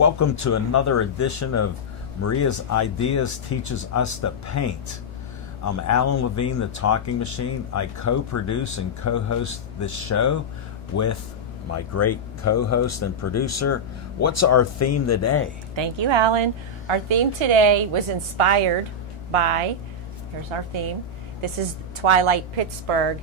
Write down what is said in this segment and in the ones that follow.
Welcome to another edition of Maria's Ideas Teaches Us to Paint. I'm Alan Levine, the Talking Machine. I co-produce and co-host this show with my great co-host and producer. What's our theme today? Thank you, Alan. Our theme today was inspired by, here's our theme. This is Twilight Pittsburgh.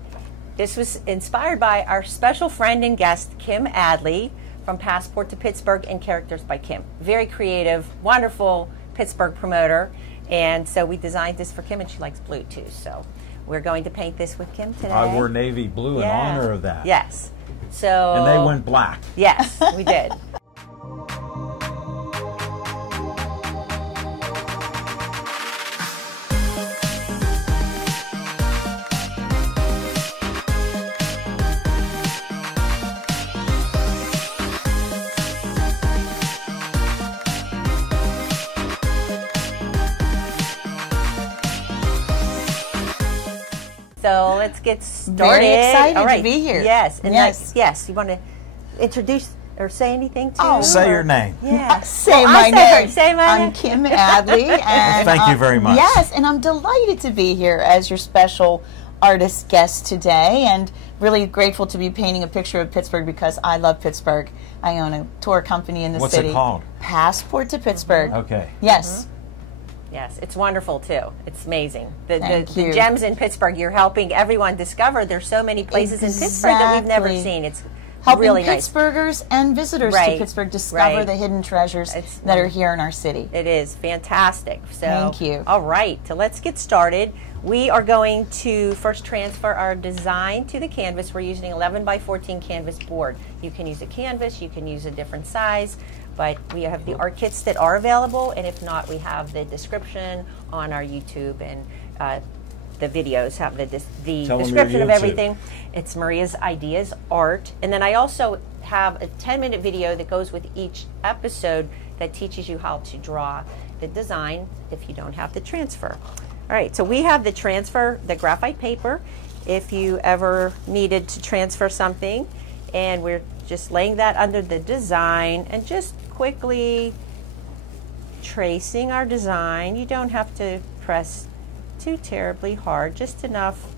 This was inspired by our special friend and guest, Kim Adley, from Passport to Pittsburgh and Characters by Kim. Very creative, wonderful Pittsburgh promoter. And so we designed this for Kim, and she likes blue too. So we're going to paint this with Kim today. I wore navy blue in honor of that. Yes. So. And they went black. Yes, we did. So let's get started. Very excited All right. to be here. Yes. And yes. Yes. You want to introduce or say anything too? Oh, say your name. Yeah. Say my name. Say my name. I'm Kim Adley. And, Thank you very much. Yes, and I'm delighted to be here as your special artist guest today, and really grateful to be painting a picture of Pittsburgh because I love Pittsburgh. I own a tour company in the What's city. it called? Passport to Pittsburgh. Okay. Yes. Yes, it's wonderful too. It's amazing. Thank The you. gems in Pittsburgh, you're helping everyone discover. There's so many places in Pittsburgh that we've never Exactly. seen. It's Helping really nice. Pittsburghers and visitors Right. to Pittsburgh discover Right. the hidden treasures It's that are here in our city. It is fantastic. So, Thank you. All right, so let's get started. We are going to first transfer our design to the canvas. We're using 11 by 14 canvas board. You can use a canvas, you can use a different size, but we have the art kits that are available, and if not, we have the description on our YouTube, and the videos have the Tell them description your of YouTube. everything. It's Maria's Ideas Art, and then I also have a 10-minute video that goes with each episode that teaches you how to draw the design if you don't have the transfer. All right, so we have the transfer, the graphite paper, if you ever needed to transfer something, and we're just laying that under the design and just quickly tracing our design. You don't have to press too terribly hard, just enough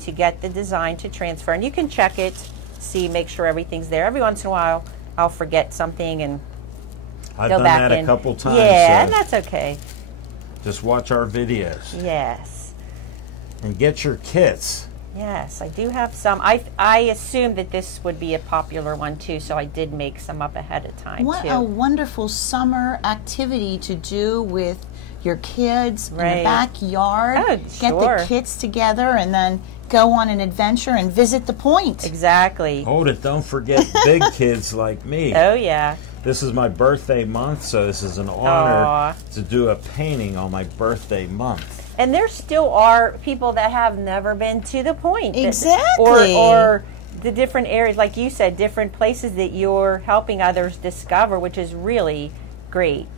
to get the design to transfer. And you can check it, see, make sure everything's there. Every once in a while, I'll forget something and I've go done back that in. a couple times. Yeah, so and that's okay. just watch our videos Yes. and get your kits. Yes, I do have some. I assumed that this would be a popular one too, so I did make some up ahead of time What too. a wonderful summer activity to do with your kids in Right. the backyard. Oh, Get sure. the kids together and then go on an adventure and visit the point. Exactly. Hold it, don't forget big kids like me. Oh yeah. This is my birthday month, so this is an honor to do a painting on my birthday month. And there still are people that have never been to the point. Exactly. Or the different areas, like you said, different places that you're helping others discover, which is really great.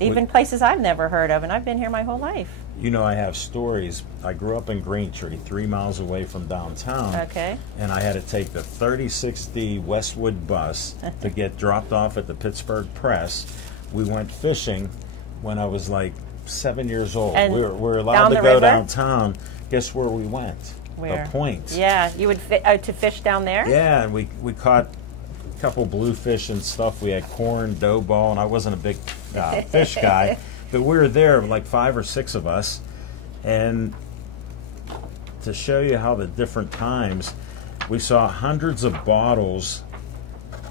Even places I've never heard of, and I've been here my whole life. You know, I have stories. I grew up in Greentree, 3 miles away from downtown. Okay. And I had to take the 3060 Westwood bus to get dropped off at the Pittsburgh Press. We went fishing when I was like 7 years old. And We were allowed down to the go river? downtown. Guess where we went? Where? The Point. Yeah, you would to fish down there? Yeah, and we caught a couple bluefish and stuff. We had corn, dough ball, and I wasn't a big fish guy. But we were there, like 5 or 6 of us. And to show you how the different times, we saw hundreds of bottles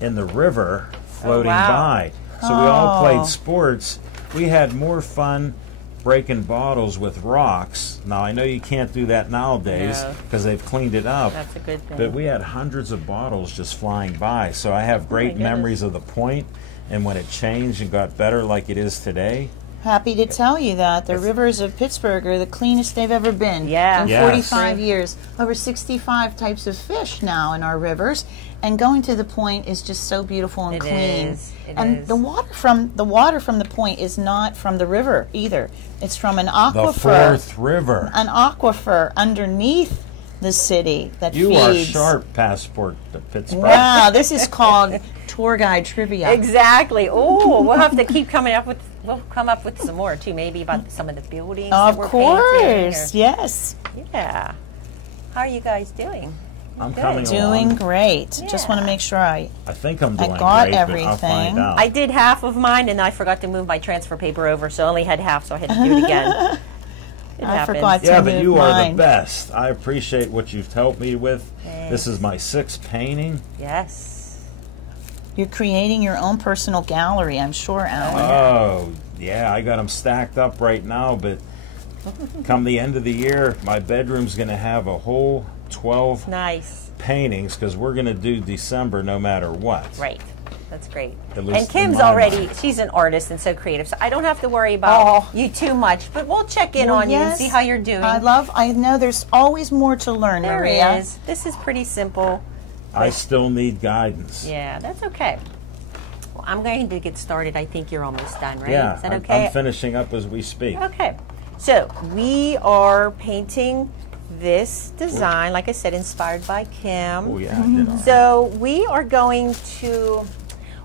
in the river floating wow. by. So we all Oh. played sports. We had more fun breaking bottles with rocks. Now, I know you can't do that nowadays No. because they've cleaned it up. That's a good thing. But we had hundreds of bottles just flying by. So I have great goodness. memories of the Point and when it changed and got better like it is today. Happy to tell you that the rivers of Pittsburgh are the cleanest they've ever been. Yeah. In Yes. 45 years. Over 65 types of fish now in our rivers. And going to the point is just so beautiful and It clean. is. It and is. the water from the point is not from the river either. It's from an The aquifer. Fourth River. An aquifer underneath the city that You feeds. are sharp, passport to Pittsburgh. Wow, this is called tour guide trivia. Exactly. Oh, we'll have to keep coming up with. We'll come up with some more too, maybe about some of the buildings. Of that we're course, painting yes. yeah. How are you guys doing? I'm Good. coming Doing along. great. Just want to Yeah. make sure I I think I'm I doing got great, but I'll everything. find out. I did half of mine, and I forgot to move my transfer paper over, so I only had half, so I had to do it again. It I happens. forgot Yeah, to but move you are mine. the best. I appreciate what you've helped me with. Thanks. This is my 6th painting. Yes. You're creating your own personal gallery, I'm sure, Alan. Oh, yeah, I got them stacked up right now, but come the end of the year, my bedroom's going to have a whole 12 Nice. paintings because we're going to do December no matter what. Right. That's great. At least And Kim's in my already, mind. she's an artist and so creative, so I don't have to worry about Oh. you too much, but we'll check in Well, on you and yes, see how you're doing. I know there's always more to learn, There Maria. is. This is pretty simple. I still need guidance. Yeah, that's okay. Well, I'm going to get started. I think you're almost done, right? Yeah, Is that I'm- okay? I'm finishing up as we speak. Okay. So we are painting this design, like I said, inspired by Kim. Oh, yeah, I did all right. So we are going to,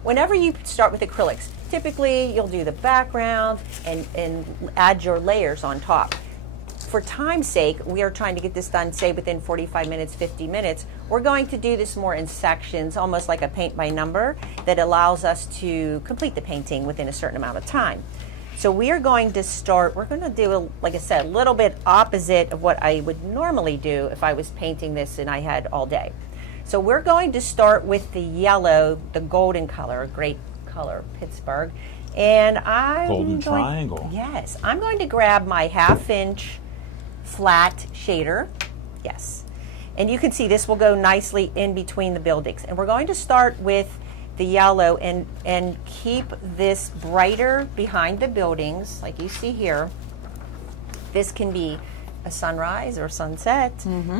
whenever you start with acrylics, typically you'll do the background and add your layers on top. For time's sake, we are trying to get this done, say, within 45 minutes, 50 minutes. We're going to do this more in sections, almost like a paint by number, that allows us to complete the painting within a certain amount of time. So we are going to start, we're going to do, like I said, a little bit opposite of what I would normally do if I was painting this and I had all day. So we're going to start with the yellow, the golden color, a great color, Pittsburgh. And I'm Golden going, triangle. Yes. I'm going to grab my 1/2 inch flat shader. Yes. And you can see this will go nicely in between the buildings. And we're going to start with the yellow and keep this brighter behind the buildings, like you see here. This can be a sunrise or sunset.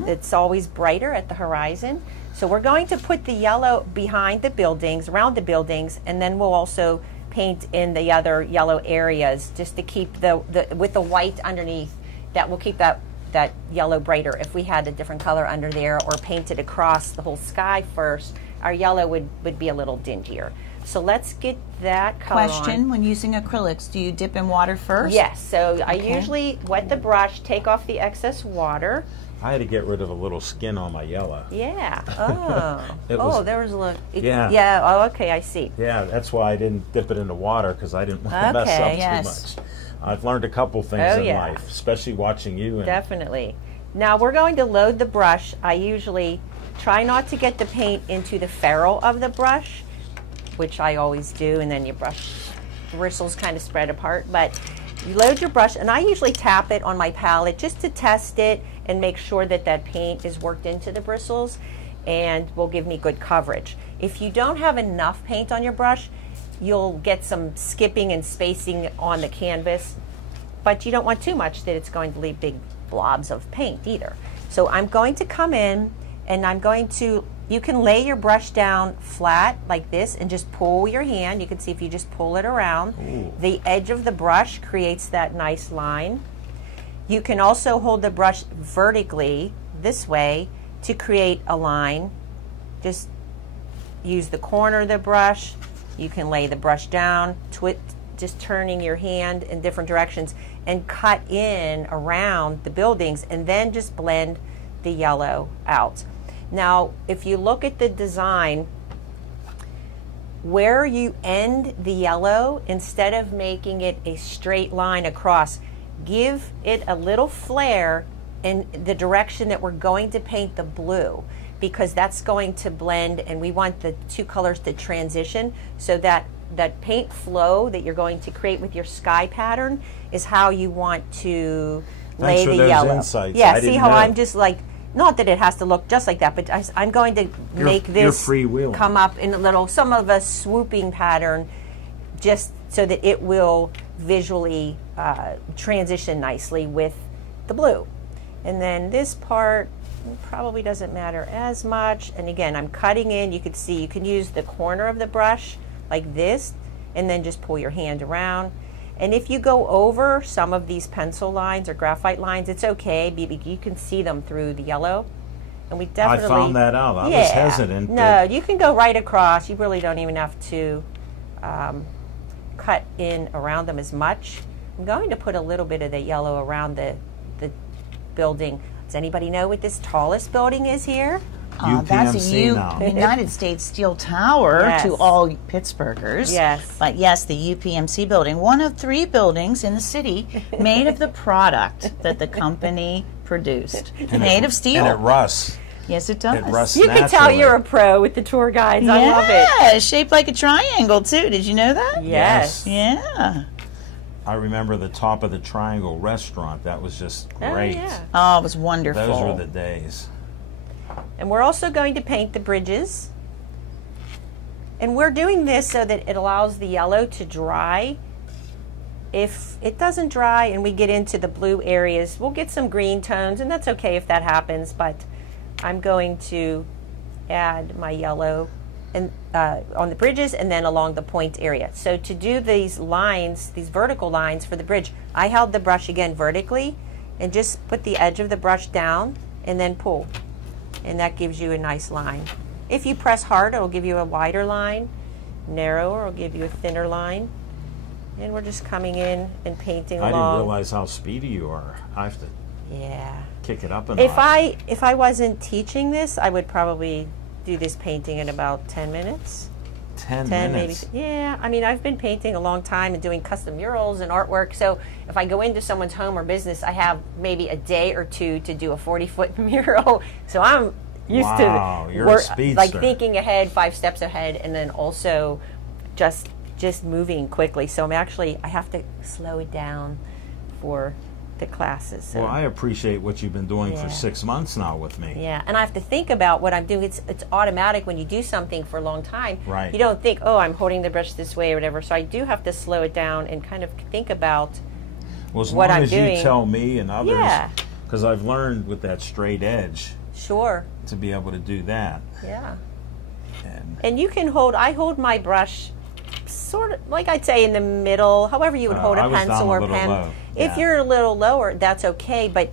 It's always brighter at the horizon. So we're going to put the yellow behind the buildings, around the buildings, and then we'll also paint in the other yellow areas just to keep the with the white underneath. That will keep that yellow brighter. If we had a different color under there or painted across the whole sky first, our yellow would be a little dingier. So let's get that color Question, on. when using acrylics, do you dip in water first? Yes, so I Okay. usually wet the brush, take off the excess water. I had to get rid of a little skin on my yellow. Yeah. Oh. It was- there was a look. Yeah. Yeah. Oh, okay. I see. Yeah, that's why I didn't dip it into water because I didn't want to mess Okay. up Yes. too much. I've learned a couple things Oh, in yeah. life, especially watching you. And Definitely. Now we're going to load the brush. I usually try not to get the paint into the ferrule of the brush, which I always do, and then your brush bristles kind of spread apart. But you load your brush, and I usually tap it on my palette just to test it and make sure that that paint is worked into the bristles and will give me good coverage. If you don't have enough paint on your brush, you'll get some skipping and spacing on the canvas, but you don't want too much that it's going to leave big blobs of paint either. So I'm going to come in and I'm going to, you can lay your brush down flat like this and just pull your hand. You can see if you just pull it around, the edge of the brush creates that nice line. You can also hold the brush vertically this way to create a line. Just use the corner of the brush. You can lay the brush down, just turning your hand in different directions and cut in around the buildings and then just blend the yellow out. Now, if you look at the design, where you end the yellow, instead of making it a straight line across, give it a little flare in the direction that we're going to paint the blue, because that's going to blend, and we want the two colors to transition so that that paint flow that you're going to create with your sky pattern is how you want to lay Thanks for the those yellow. insights. Yeah, I see didn't how know. I'm just like, not that it has to look just like that, but I'm going to make you're this freewheeling. come up in a little, some of a swooping pattern, just so that it will visually transition nicely with the blue. And then this part probably doesn't matter as much. And again, I'm cutting in. You can see you can use the corner of the brush like this and then just pull your hand around. And if you go over some of these pencil lines or graphite lines, it's okay. You can see them through the yellow. And we I definitely found that out. I was Yeah. hesitant. No, you can go right across. You really don't even have to cut in around them as much. I'm going to put a little bit of the yellow around the building. Does anybody know what this tallest building is here? That's UPMC a now. United States Steel Tower Yes. to all Pittsburghers. Yes. But yes, the UPMC building, one of 3 buildings in the city made of the product that the company produced. Made of steel. And it rusts. Yes, it does. It rusts You can tell naturally. you're a pro with the tour guides. I love it. Yeah, it's shaped like a triangle too. Did you know that? Yes. Yeah. I remember the top of the Triangle restaurant. That was just Oh, great. yeah. Oh, it was wonderful. Those were the days. And we're also going to paint the bridges. And we're doing this so that it allows the yellow to dry. If it doesn't dry and we get into the blue areas, we'll get some green tones, and that's okay if that happens, but I'm going to add my yellow and on the bridges and then along the point area. So to do these lines, these vertical lines for the bridge, I held the brush again vertically and just put the edge of the brush down and then pull. And that gives you a nice line. If you press hard, it'll give you a wider line. Narrower, it'll give you a thinner line. And we're just coming in and painting I along. didn't realize how speedy you are. I have to Yeah. kick it up a If notch. I wasn't teaching this, I would probably do this painting in about 10 minutes. 10 10 minutes. maybe. Yeah, I mean, I've been painting a long time and doing custom murals and artwork. So if I go into someone's home or business, I have maybe a day or two to do a 40-foot mural. So I'm used Wow, to you're a speedster. like thinking ahead, 5 steps ahead, and then also just moving quickly. So I have to slow it down for the classes. So. Well, I appreciate what you've been doing Yeah. for 6 months now with me. Yeah, and I have to think about what I'm doing. It's automatic when you do something for a long time. Right. You don't think, oh, I'm holding the brush this way or whatever. So I do have to slow it down and kind of think about. Well, as what long I'm as doing. you tell me and others, Yeah. because I've learned with that straight edge Sure. to be able to do that. Yeah. And And you can I hold my brush sort of like I'd say in the middle, however you would hold I a was down pencil a or little pen. low. If Yeah. you're a little lower, that's okay, but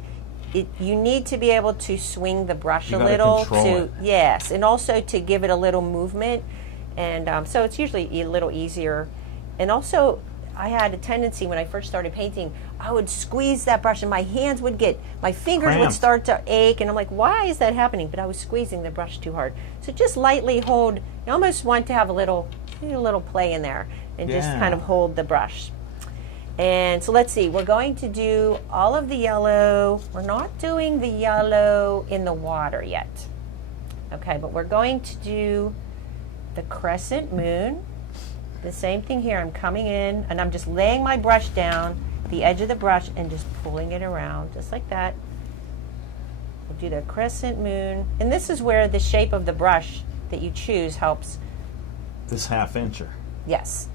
you need to be able to swing the brush You a gotta little control it. yes, and also to give it a little movement, and so it's usually a little easier. And also, I had a tendency when I first started painting, I would squeeze that brush, and my fingers would Cramped. start to ache, and I'm like, why is that happening? But I was squeezing the brush too hard. So just lightly hold. You almost want to have a little play in there, and just Yeah. kind of hold the brush. And so let's see, we're going to do all of the yellow. We're not doing the yellow in the water yet. Okay, but we're going to do the crescent moon. The same thing here. I'm coming in and I'm just laying my brush down, the edge of the brush, and just pulling it around, just like that. We'll do the crescent moon. And this is where the shape of the brush that you choose helps. this half incher, Yes.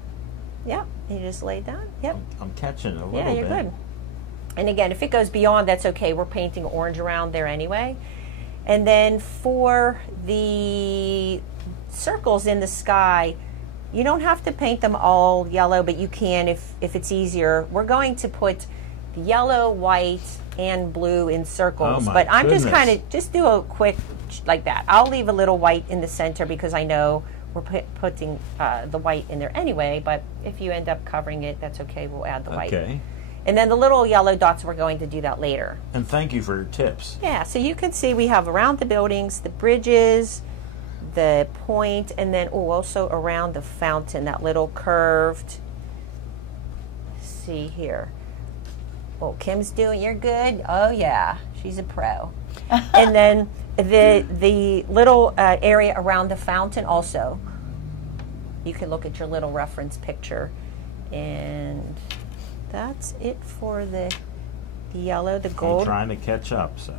Yep. You just lay it down. Yep. I'm catching a little Yeah, you're bit. good. And again, if it goes beyond, that's okay. We're painting orange around there anyway. And then for the circles in the sky, you don't have to paint them all yellow, but you can if it's easier. We're going to put the yellow, white, and blue in circles. Oh, my but I'm just goodness. kind of, just do a quick like that. I'll leave a little white in the center because I know we're putting the white in there anyway, but if you end up covering it, that's okay. We'll add the white. Okay. And then the little yellow dots, we're going to do that later. And thank you for your tips. Yeah, so you can see we have around the buildings, the bridges, the point, and then also around the fountain, that little curved. See here. Oh, Kim's doing, you're good? Oh yeah, she's a pro. And then the little area around the fountain also. You can look at your little reference picture. And that's it for the yellow, the I'm gold. trying to catch up. So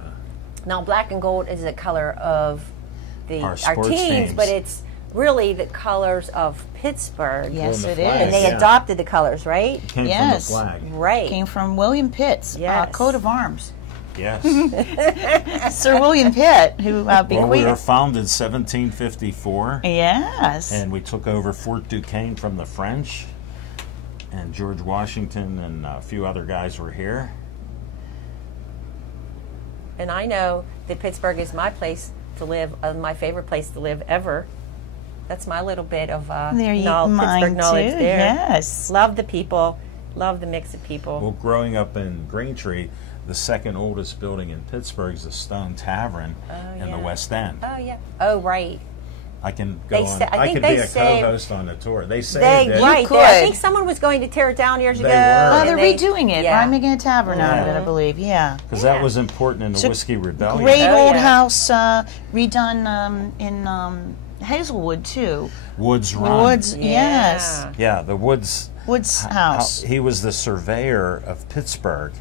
Now, black and gold is the color of Our our sports teams, teams. but it's really the colors of Pittsburgh. Yes, the it flag. And is. they Yeah. adopted the colors, right? it came Yes. from the flag. Right. Came from William Pitt's Yes. coat of arms. Yes. Sir William Pitt, who Well, we bequeathed. were founded 1754, Yes. and we took over Fort Duquesne from the French. And George Washington and a few other guys were here. And I know that Pittsburgh is my place to live, my favorite place to live ever. That's my little bit of There you Pittsburgh knowledge too. there. Yes. Love the people. Love the mix of people. Well, growing up in Braintree, the second oldest building in Pittsburgh is the Stone Tavern in the West End. Oh yeah. Oh right. I can go on. I I think could they be a saved- co-host on the tour. They saved They it. right. could. I think someone was going to tear it down years ago. They were. Oh, and they're they- redoing it. Yeah. I'm making a tavern out of it, I Yeah. believe. Yeah. Because Yeah. that was important in the It's a Whiskey Rebellion. Great Oh, old yeah. house, redone in Hazelwood too. Woods Run. Woods, Yeah. yes. Yeah, the Woods Woods house. He was the surveyor of Pittsburgh,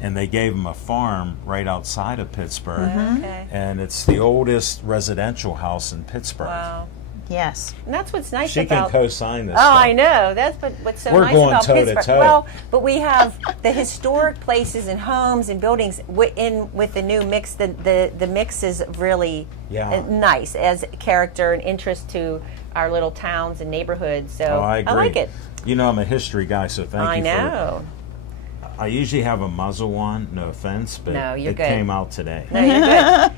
and they gave him a farm right outside of Pittsburgh. Okay. And it's the oldest residential house in Pittsburgh. Wow. Yes. And that's what's nice She can about. co-sign this. Oh, stuff. I know. That's what's so We're nice going about toe to Pittsburgh. toe. Well, but we have the historic places and homes and buildings with the new mix. The mix is really Yeah. nice as character and interest to our little towns and neighborhoods. So Oh, I agree. like it. You know, I'm a history guy, so thank I you know. I usually have a muzzle on, no offense, but No, you're it good. came out today. No, you're good.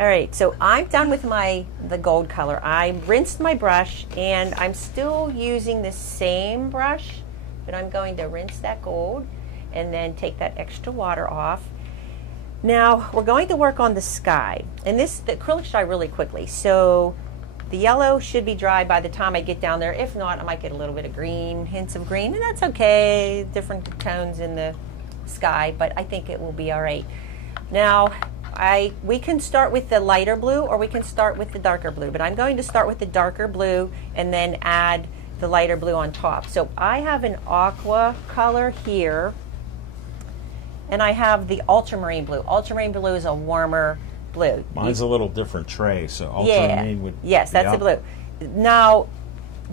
All right, so I'm done with the gold color. I rinsed my brush, and I'm still using the same brush, but I'm going to rinse that gold and then take that extra water off. Now, we're going to work on the sky, and the acrylics dry really quickly, so the yellow should be dry by the time I get down there. If not, I might get a little bit of green, hints of green, and that's okay. Different tones in the sky, but I think it will be all right. Now, we can start with the lighter blue or we can start with the darker blue, but I'm going to start with the darker blue and then add the lighter blue on top. So I have an aqua color here, and I have the ultramarine blue. Ultramarine blue is a warmer blue. Mine's a little different tray, so Yeah. ultramarine would. Yes, that's yeah. the blue. Now,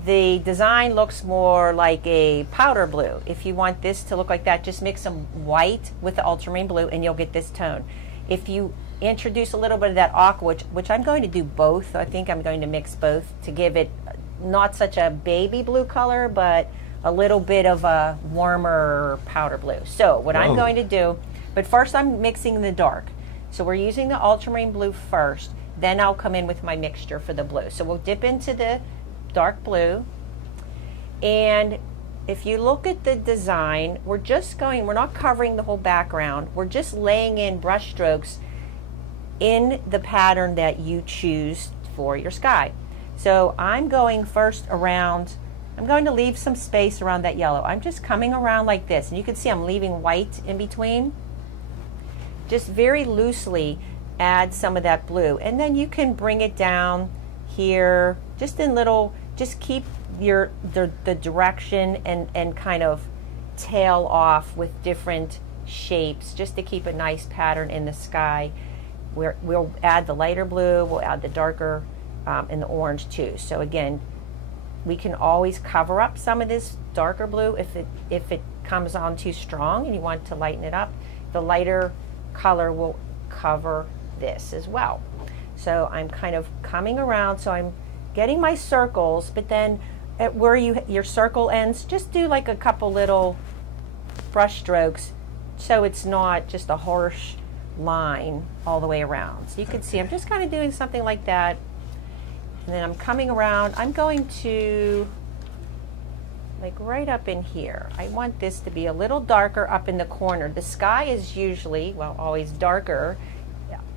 the design looks more like a powder blue. If you want this to look like that, just mix some white with the ultramarine blue and you'll get this tone. If you introduce a little bit of that aqua, which I'm going to do both, I think I'm going to mix both to give it not such a baby blue color, but a little bit of a warmer powder blue. So what I'm Whoa. going to do, but first I'm mixing the dark. So we're using the ultramarine blue first, then I'll come in with my mixture for the blue. So we'll dip into the dark blue, and if you look at the design, we're not covering the whole background, we're just laying in brush strokes in the pattern that you choose for your sky. So I'm going first around, I'm going to leave some space around that yellow. I'm just coming around like this, and you can see I'm leaving white in between. Just very loosely add some of that blue, and then you can bring it down here just in little, just keep the direction and kind of tail off with different shapes just to keep a nice pattern in the sky. We'll add the lighter blue, we'll add the darker and the orange too. So again, we can always cover up some of this darker blue if it comes on too strong and you want to lighten it up. The lighter color will cover this as well. So I'm kind of coming around, so I'm getting my circles, but then at where your circle ends, just do like a couple little brush strokes so it's not just a harsh line all the way around. So you can see I'm just kind of doing something like that, and then I'm coming around. I'm going to, like right up in here, I want this to be a little darker up in the corner. The sky is usually, well, always darker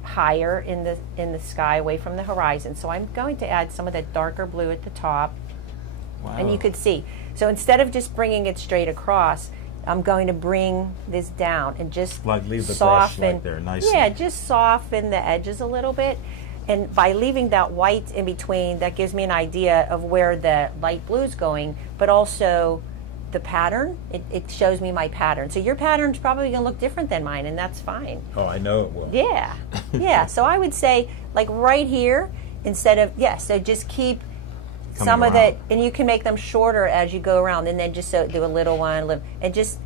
higher in the sky away from the horizon. So I'm going to add some of that darker blue at the top. Wow. And you could see. So instead of just bringing it straight across, I'm going to bring this down and just Like leave the brush soften. like there, nice. Yeah, just soften the edges a little bit. And by leaving that white in between, that gives me an idea of where the light blue is going, but also the pattern. It shows me my pattern. So your pattern's probably going to look different than mine, and that's fine. Oh, I know it will. Yeah, yeah. So I would say, like right here, instead of, so just keep some of that, and you can make them shorter as you go around, and then just do a little one, and just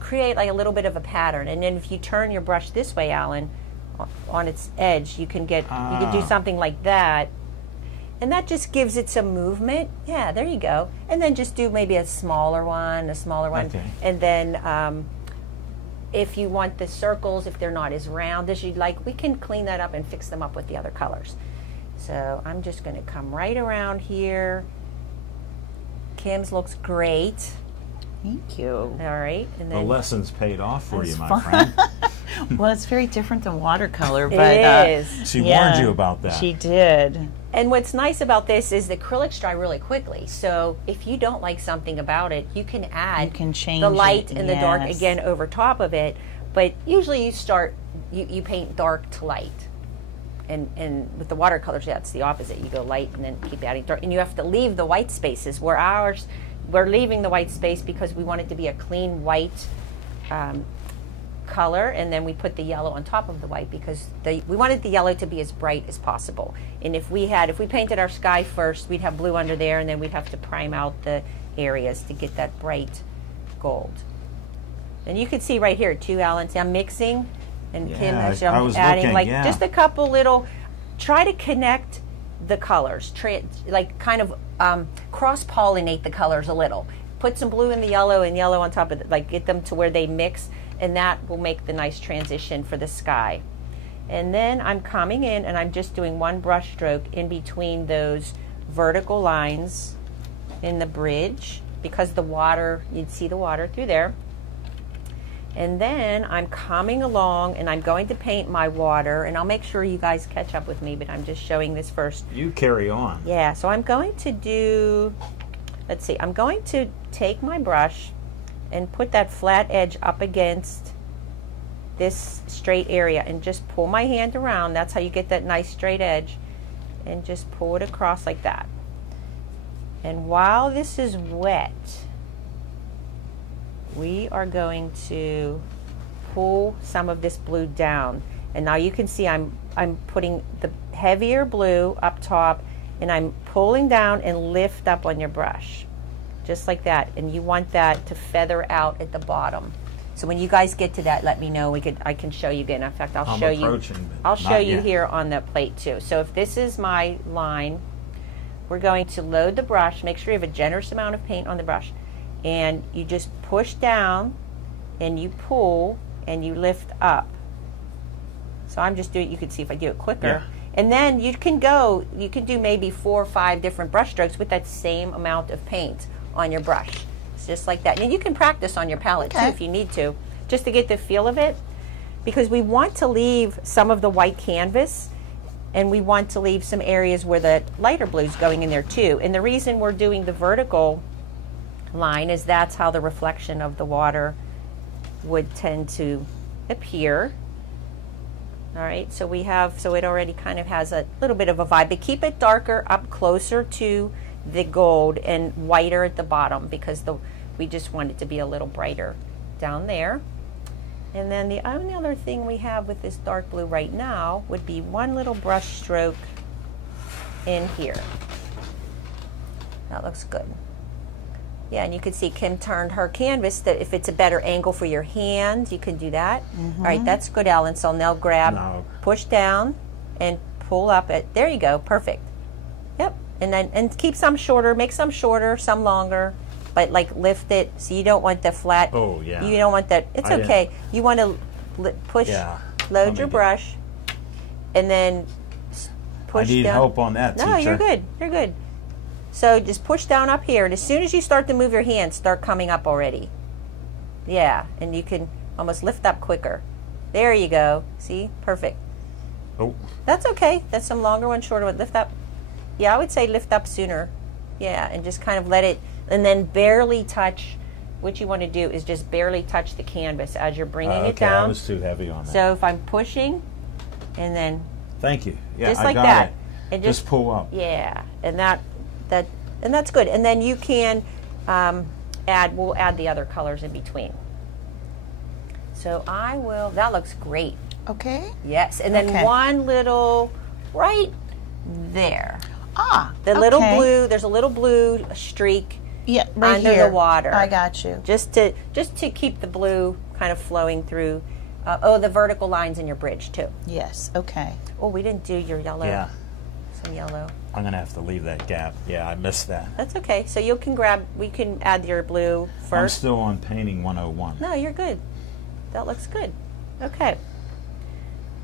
create like a little bit of a pattern. And then if you turn your brush this way, Alan, on its edge, you can do something like that. And that just gives it some movement. Yeah, there you go. And then just do maybe a smaller one. Okay. And then if you want the circles, if they're not as round as you'd like, we can clean that up and fix them up with the other colors. So I'm just going to come right around here. Kim's looks great. Thank you. All right. And The then lessons paid off for you, That's my fun. friend. Well, it's very different than watercolor, but it is. She yeah, warned you about that. She did. And what's nice about this is the acrylics dry really quickly. So if you don't like something about it, you can add You can change the light it, and the dark yes. again over top of it. But usually you paint dark to light. And with the watercolors, that's the opposite. You go light and then keep adding dark. And you have to leave the white spaces. Where ours, we're leaving the white space because we want it to be a clean white color, and then we put the yellow on top of the white because we wanted the yellow to be as bright as possible. And if we painted our sky first, we'd have blue under there, and then we'd have to prime out the areas to get that bright gold. And you can see right here too, Alan. See, I'm mixing, and Kim, Yeah, actually, I I'm was adding looking, like yeah. just a couple little. Try to connect the colors, like kind of cross-pollinate the colors a little. Put some blue in the yellow and yellow on top of it, like get them to where they mix, and that will make the nice transition for the sky. And then I'm coming in and I'm just doing one brush stroke in between those vertical lines in the bridge because the water, you'd see the water through there. And then I'm coming along and I'm going to paint my water, and I'll make sure you guys catch up with me, but I'm just showing this first. You carry on. Yeah, so I'm going to do, let's see, I'm going to take my brush and put that flat edge up against this straight area and just pull my hand around. That's how you get that nice straight edge, and just pull it across like that. And while this is wet, we are going to pull some of this blue down. And now you can see I'm putting the heavier blue up top, and I'm pulling down and lift up on your brush. Just like that. And you want that to feather out at the bottom. So when you guys get to that, let me know. I can show you again. In fact, I'll show you. I'll show you here on the plate too. So if this is my line, we're going to load the brush. Make sure you have a generous amount of paint on the brush. And you just push down and you pull and you lift up. So I'm just doing, you can see if I do it quicker. Yeah. And then you can do maybe 4 or 5 different brush strokes with that same amount of paint on your brush. It's just like that. And you can practice on your palette too if you need to, just to get the feel of it. Because we want to leave some of the white canvas, and we want to leave some areas where the lighter blue is going in there too. And the reason we're doing the vertical line is that's how the reflection of the water would tend to appear. All right, so it already kind of has a little bit of a vibe, but keep it darker up closer to the gold and whiter at the bottom because we just want it to be a little brighter down there. And then the only other thing we have with this dark blue right now would be one little brush stroke in here. That looks good. Yeah, and you can see Kim turned her canvas that if it's a better angle for your hand, you can do that. All right, that's good, Alan. So now grab, push down, and pull up it. There you go, perfect. Yep, and keep some shorter, make some shorter, some longer, but like lift it so you don't want the flat. Oh, yeah. You don't want that. It's okay. You want to push, load your brush, and then push down. I need help on that, No, teacher. you're good. You're good. So just push down up here, and as soon as you start to move your hands, start coming up already. Yeah, and you can almost lift up quicker. There you go. See? Perfect. Oh. That's okay. That's some longer one, shorter one. Lift up. Yeah, I would say lift up sooner. Yeah, and just kind of let it, and then barely touch. What you want to do is just barely touch the canvas as you're bringing it down. I was too heavy on that. So if I'm pushing, and then Thank you. Yeah, just I like got that. it. And Just pull up. Yeah, and that's good. And then you can we'll add the other colors in between. So that looks great. Okay. Yes, and then one little right there. The little blue, there's a little blue streak right under here. the water. I got you. Just to keep the blue kind of flowing through. The vertical lines in your bridge too. Yes, okay. Oh, we didn't do your yellow. Yeah. Some yellow. I'm going to have to leave that gap. Yeah, I missed that. That's okay. So we can add your blue first. I'm still on painting 101. No, you're good. That looks good. Okay.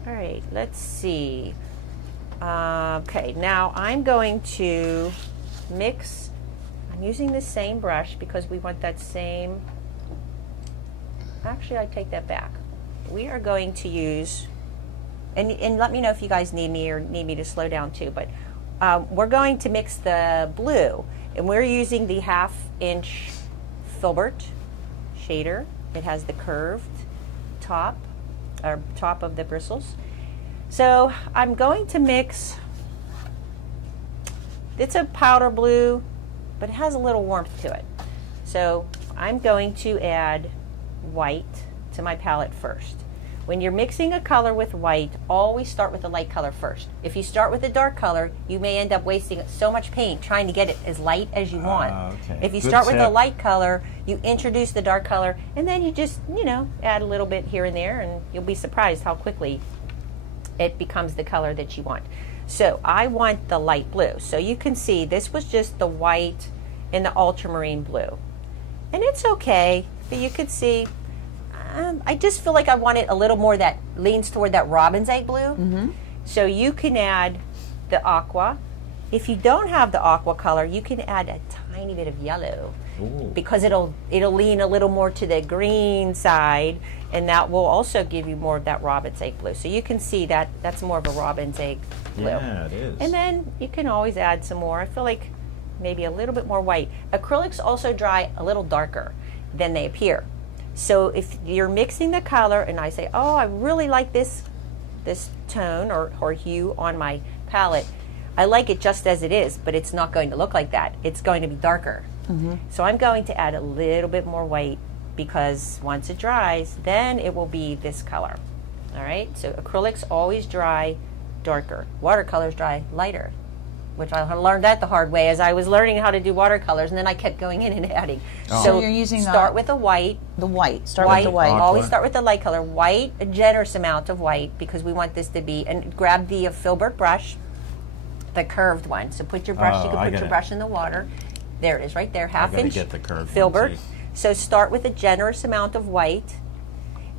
All right, let's see. Okay, now I'm going to mix. I'm using the same brush because we want that same. Actually, I take that back. We are going to use, and let me know if you guys need me or need me to slow down too, but we're going to mix the blue, and we're using the 1/2 inch filbert shader. It has the curved top, or top of the bristles. So I'm going to mix, it's a powder blue, but it has a little warmth to it. So I'm going to add white to my palette first. When you're mixing a color with white, always start with the light color first. If you start with a dark color, you may end up wasting so much paint trying to get it as light as you want. Okay. If you Good start with a tip. light color, you introduce the dark color, and then you just, add a little bit here and there, and you'll be surprised how quickly it becomes the color that you want. So I want the light blue. So you can see this was just the white and the ultramarine blue. And it's okay, but you could see, I just feel like I want it a little more that leans toward that robin's egg blue. So you can add the aqua. If you don't have the aqua color, you can add a tiny bit of yellow. Ooh. Because it'll lean a little more to the green side, and that will also give you more of that robin's egg blue. So you can see that that's more of a robin's egg blue. Yeah, it is. And then you can always add some more. I feel like maybe a little bit more white. Acrylics also dry a little darker than they appear. So if you're mixing the color and I say, oh, I really like this tone or hue on my palette, I like it just as it is, but it's not going to look like that. It's going to be darker. So I'm going to add a little bit more white because once it dries, then it will be this color. All right, so acrylics always dry darker. Watercolors dry lighter, which I learned that the hard way as I was learning how to do watercolors, and then I kept going in and adding. Oh. So you're using start with a white. the white. Start with the white. Always start with the light color. White, a generous amount of white because we want this to be, and grab the filbert brush, the curved one. So put your brush, you Oh, I can put get your it. brush in the water. There it is right there, 1/2 gotta inch get the curved one, filbert. too. So start with a generous amount of white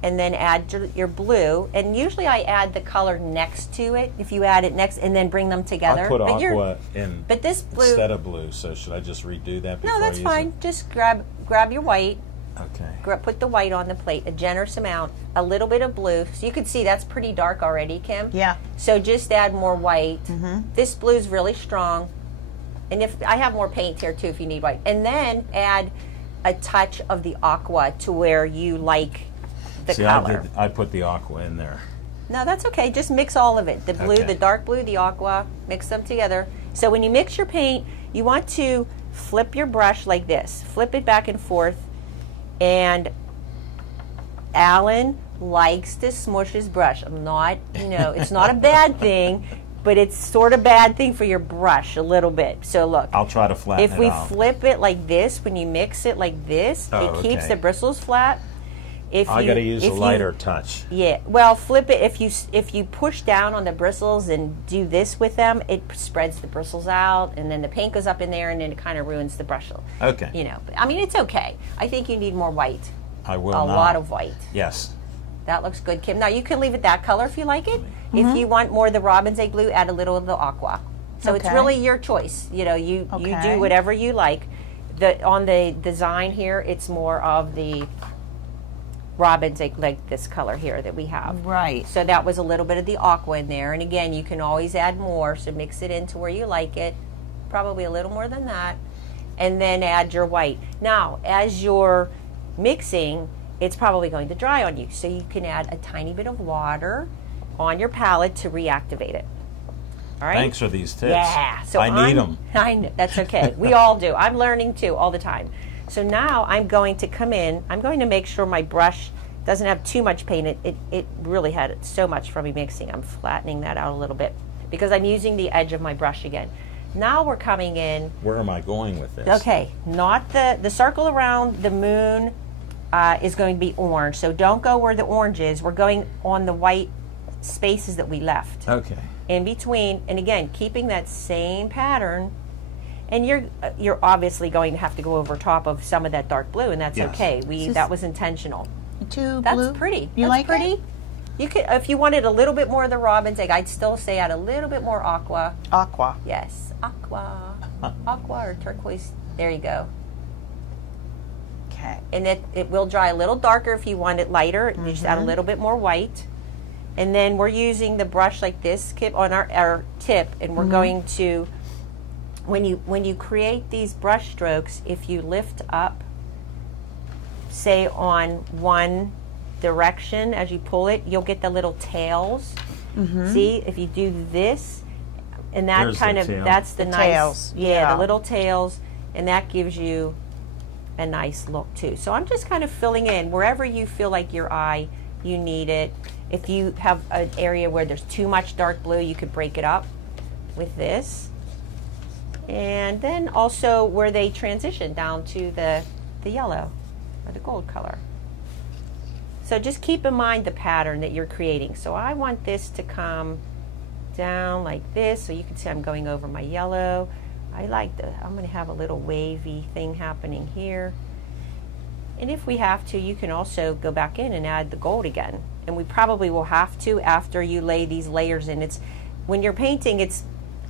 and then add your blue. And usually I add the color next to it, if you add it next, and then bring them together. I put But you're- aqua in but this blue, instead of blue, so should I just redo that before no, that's I use fine. Just grab your white, it? Okay. put the white on the plate, a generous amount, a little bit of blue. So you can see that's pretty dark already, Kim. Yeah. So just add more white. This blue's really strong. And if I have more paint here too if you need white. And then add a touch of the aqua to where you like the See, color. I put the aqua in there. No, that's okay. Just mix all of it. The blue, Okay. the dark blue, the aqua, mix them together. So when you mix your paint, you want to flip your brush like this. Flip it back and forth. And Alan likes to smush his brush. I'm not, it's not a bad thing, but it's sort of bad thing for your brush a little bit. So look. I'll try to flatten If it we out. flip it like this, when you mix it like this, Oh, it keeps okay. the bristles flat. If I you, got to use a if you- lighter touch. Yeah, well, flip it. If you push down on the bristles and do this with them, it spreads the bristles out, and then the paint goes up in there, and then it kind of ruins the brush. Okay. But, I mean, it's okay. I think you need more white. I will A not. lot of white. Yes. That looks good, Kim. Now you can leave it that color if you like it. If you want more of the robin's egg blue, add a little of the aqua. So it's Okay. really your choice. You Okay. do whatever you like. On the design here, it's more of the robin's egg, like this color here that we have. Right. So that was a little bit of the aqua in there. And again, you can always add more. So mix it into where you like it. Probably a little more than that. And then add your white. Now, as you're mixing, it's probably going to dry on you. So you can add a tiny bit of water on your palette to reactivate it. All right? Thanks for these tips. Yeah. So I need them. I know, that's okay. We all do. I'm learning too all the time. So now I'm going to come in. I'm going to make sure my brush doesn't have too much paint. It really had so much from me mixing. I'm flattening that out a little bit because I'm using the edge of my brush again. Now we're coming in. Where am I going with this? Okay, not the circle around the moon is going to be orange. So don't go where the orange is. We're going on the white spaces that we left Okay. in between. And again, keeping that same pattern. And you're obviously going to have to go over top of some of that dark blue, and that's Yes. okay. This is That was intentional. Too That's blue? pretty. You That's like pretty. it? You could, if you wanted a little bit more of the robin's egg, I'd still say add a little bit more aqua. Aqua. Yes, aqua. Aqua or turquoise. There you go. Okay. And it will dry a little darker if you want it lighter. You just add a little bit more white. And then we're using the brush like this, Kip, on our tip, and we're going to, when you create these brush strokes, if you lift up, say on one direction as you pull it, you'll get the little tails. See, if you do this, and that There's kind the of, tail. that's the The nice, tails, yeah, yeah. the little tails, and that gives you a nice look too. So I'm just kind of filling in wherever you feel like your eye, you need it. If you have an area where there's too much dark blue, you could break it up with this. And then also where they transition down to the yellow or the gold color. So just keep in mind the pattern that you're creating. So I want this to come down like this, so you can see I'm going over my yellow. I'm going to have a little wavy thing happening here. And if we have to, you can also go back in and add the gold again. And we probably will have to after you lay these layers in. It's when you're painting, it's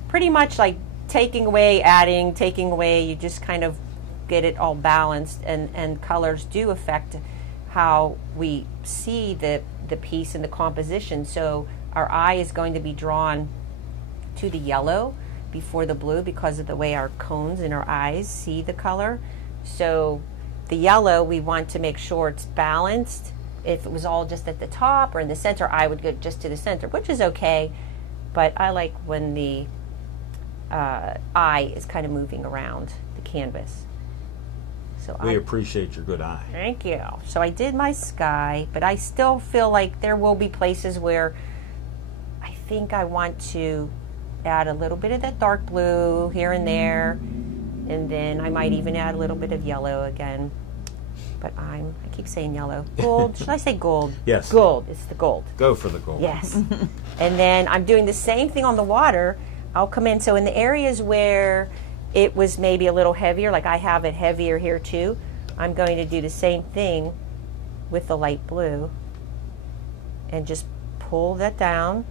pretty much like taking away, adding, taking away. You just kind of get it all balanced, and colors do affect how we see the piece and the composition. So our eye is going to be drawn to the yellow before the blue because of the way our cones in our eyes see the color. So the yellow, we want to make sure it's balanced. If it was all just at the top or in the center, I would go just to the center, which is okay, but I like when the eye is kind of moving around the canvas. So We appreciate your good eye. Thank you. So I did my sky, but I still feel like there will be places where I think I want to add a little bit of that dark blue here and there, and then I might even add a little bit of yellow again. But I keep saying yellow. Gold. Should I say gold? Yes. Gold. It's the gold. Go for the gold. Yes. And then I'm doing the same thing on the water. I'll come in. So in the areas where it was maybe a little heavier, like I have it heavier here too, I'm going to do the same thing with the light blue and just pull that down.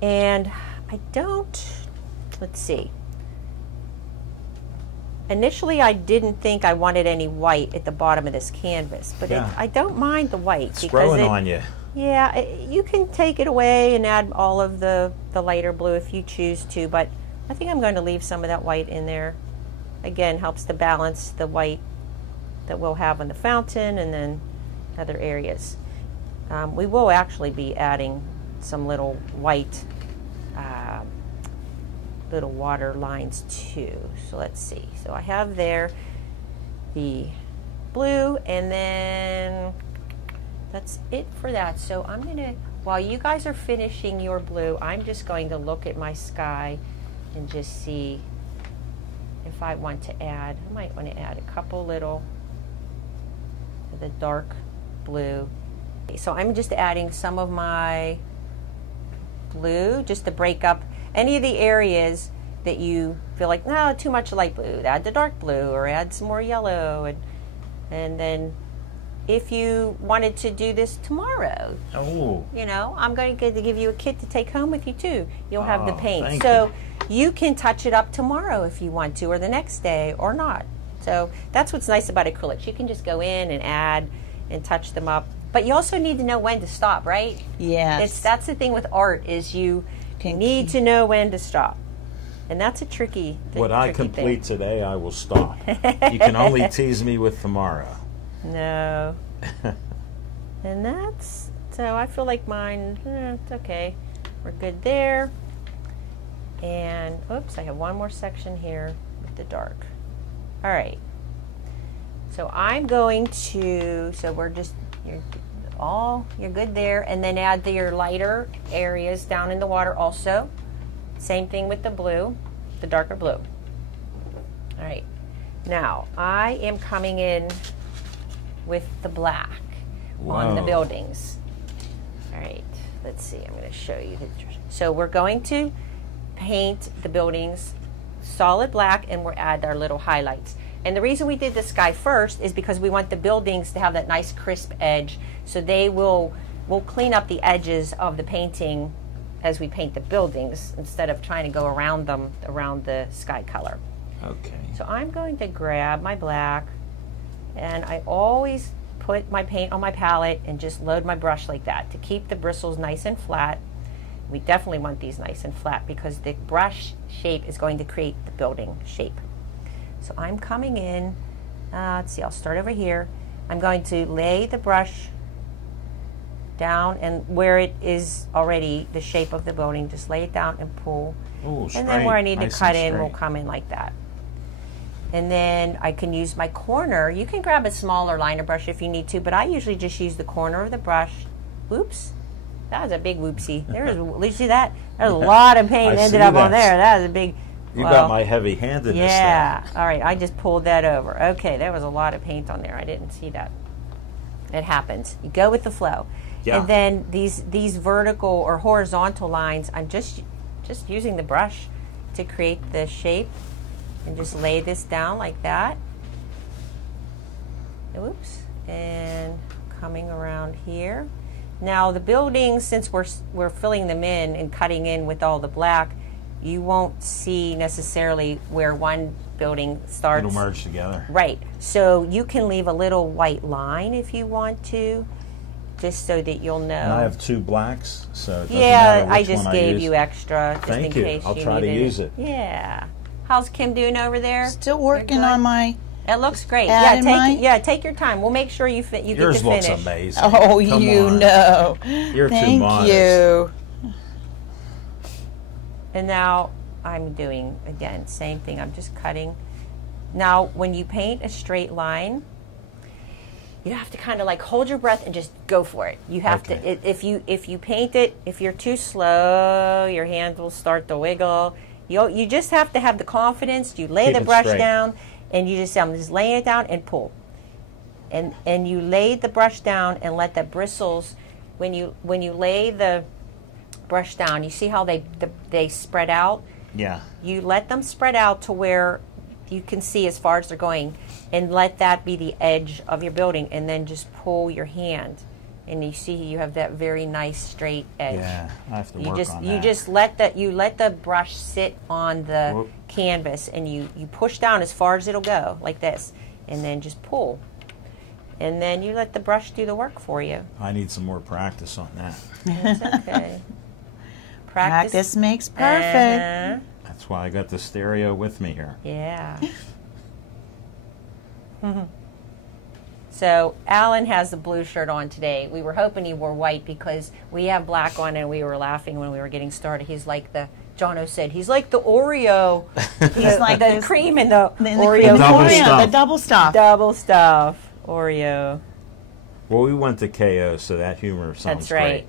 And I don't, let's see. Initially, I didn't think I wanted any white at the bottom of this canvas, but Yeah. I don't mind the white. It's growing on you. Yeah, you can take it away and add all of the lighter blue if you choose to, but I think I'm going to leave some of that white in there. Again, helps to balance the white that we'll have on the fountain and then other areas. We will actually be adding some little white little water lines too. So let's see. So I have there the blue, and then that's it for that. So I'm gonna, while you guys are finishing your blue, I'm just going to look at my sky and just see if I want to add. I might want to add a couple little of the dark blue. So I'm just adding some of my blue just to break up any of the areas that you feel like, no, too much light blue. Add the dark blue or add some more yellow. And then if you wanted to do this tomorrow, Oh. you know, I'm going to give you a kit to take home with you too. You'll have the Oh, paint. thank So you can touch it up tomorrow if you want to, or the next day, or not. So that's what's nice about acrylics. You can just go in and add and touch them up. But you also need to know when to stop, right? Yes. That's the thing with art, is you need to know when to stop. And that's a tricky thing. What I complete today, I will stop. You can only tease me with tomorrow. No. And that's, so I feel like mine, it's okay. We're good there. And, oops, I have one more section here with the dark. All right. So I'm going to, so we're just, you're good there. And then add your lighter areas down in the water also. Same thing with the blue, the darker blue. All right. Now, I am coming in with the black on the Whoa. buildings. All right, let's see. I'm going to show you. So we're going to paint the buildings solid black, and we'll add our little highlights. And the reason we did the sky first is because we want the buildings to have that nice crisp edge. So we'll clean up the edges of the painting as we paint the buildings instead of trying to go around them, around the sky color. Okay. So I'm going to grab my black, and I always put my paint on my palette and just load my brush like that to keep the bristles nice and flat. We definitely want these nice and flat because the brush shape is going to create the building shape. So I'm coming in, let's see, I'll start over here. I'm going to lay the brush down, and where it is already the shape of the building, just lay it down and pull. Ooh, and then where I need nice to cut and in will straight. come in like that. And then I can use my corner. You can grab a smaller liner brush if you need to, but I usually just use the corner of the brush. Oops, that was a big whoopsie. You see that? There's a lot of paint I ended see up on that. there. That was a big. You well, got my heavy-handedness yeah. All right, I just pulled that over. Okay, there was a lot of paint on there. I didn't see that. It happens. You go with the flow. Yeah. And then these vertical or horizontal lines, I'm just using the brush to create the shape, and just lay this down like that. Oops. And coming around here. Now the buildings, since we're filling them in and cutting in with all the black, you won't see necessarily where one building starts. It'll merge together. Right. So you can leave a little white line if you want to, just so that you'll know. And I have two blacks, so it doesn't yeah, matter I which just one gave use. you extra just Thank in you. case I'll you try to needed use it. Yeah. How's Kim doing over there? Still working Good? on my. It looks great. Add in Take your time. We'll make sure you get Yours to looks finish. amazing. Oh, Come you on. know. You're too Thank modest. you. And now I'm doing, again, same thing. I'm just cutting. Now, when you paint a straight line, you have to kind of like hold your breath and just go for it. You have Okay. to, if you paint it, if you're too slow, your hand will start to wiggle. You just have to have the confidence. You lay Keep the it brush straight. down, and you just, I'm just laying it down and pull. And you lay the brush down and let the bristles, when you lay the brush down, you see how they spread out? Yeah. You let them spread out to where you can see as far as they're going, and let that be the edge of your building, and then just pull your hand, and you see you have that very nice straight edge. Yeah, I have to You work just on you that. just let the brush sit on the Whoop. canvas, and you push down as far as it'll go, like this, and then just pull, and then you let the brush do the work for you. I need some more practice on that. It's okay. Practice makes perfect. Uh-huh. That's why I got the stereo with me here. Yeah. So Alan has the blue shirt on today. We were hoping he wore white because we have black on, and we were laughing when we were getting started. He's like Jono said, he's like the Oreo. He's like the cream in the Oreo. Double Oreo, stuff. the double stuff. Double stuff. Oreo. Well, we went to KO, so that humor sounds That's right. great.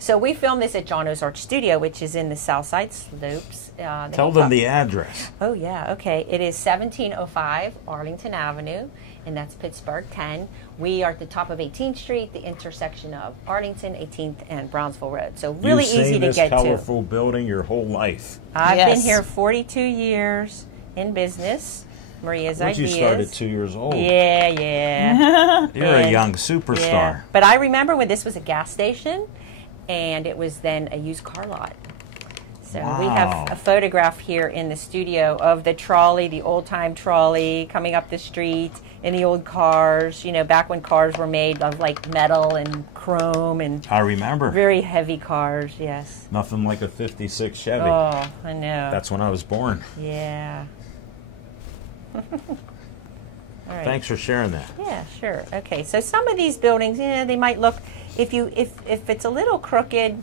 So we filmed this at Jono's Art Studio, which is in the Southside Slopes. Tell them the address. Oh, yeah. Okay. It is 1705 Arlington Avenue, and that's Pittsburgh 10. We are at the top of 18th Street, the intersection of Arlington, 18th, and Brownsville Road. So really You've easy seen to this get to. colorful building your whole life. I've Yes. been here 42 years in business. Maria's Once you Ideas. start at 2 years old, Yeah. you're a And- young superstar. Yeah. But I remember when this was a gas station, and it was then a used car lot. So we Wow. have a photograph here in the studio of the trolley, the old-time trolley coming up the street in the old cars, back when cars were made of like metal and chrome and I remember. very heavy cars, yes. Nothing like a 56 Chevy. Oh, I know. That's when I was born. Yeah. All right. Thanks for sharing that. Yeah, sure. Okay, so some of these buildings, they might look, if it's a little crooked,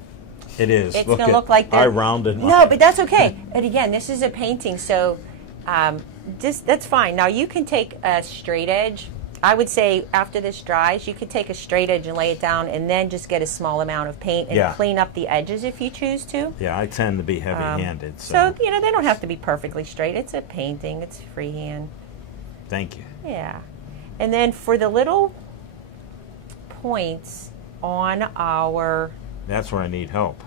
It is. it's going to at- look like that. I rounded mine. No, but that's okay. And again, this is a painting, so that's fine. Now you can take a straight edge. I would say after this dries, you could take a straight edge and lay it down, and then just get a small amount of paint and Yeah. clean up the edges if you choose to. Yeah, I tend to be heavy-handed, So they don't have to be perfectly straight. It's a painting. It's freehand. thank you. Yeah. And then for the little points on our That's where I need help.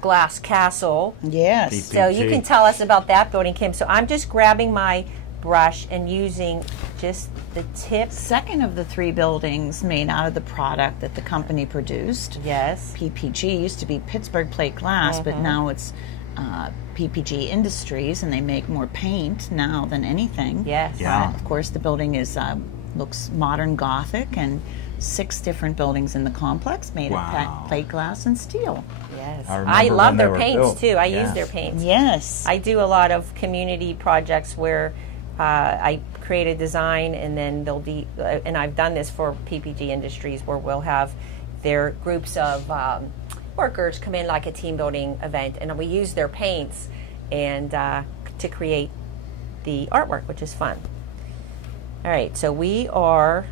glass castle, Yes. so you can tell us about that building, Kim. So I'm just grabbing my brush and using just the tip. Second of the 3 buildings made out of the product that the company produced. Yes. PPG used to be Pittsburgh Plate Glass, but now it's PPG Industries, and they make more paint now than anything. Yes. Yeah. Of course, the building is looks modern Gothic, and 6 different buildings in the complex made Wow. of plate glass and steel. Yes. I I remember love when they their were paints built. too. I Yeah. use their paints. Yes. I do a lot of community projects where I create a design, and then they'll be, and I've done this for PPG Industries, where we'll have their groups of workers come in like a team building event, and we use their paints and to create the artwork, which is fun. All right, so we are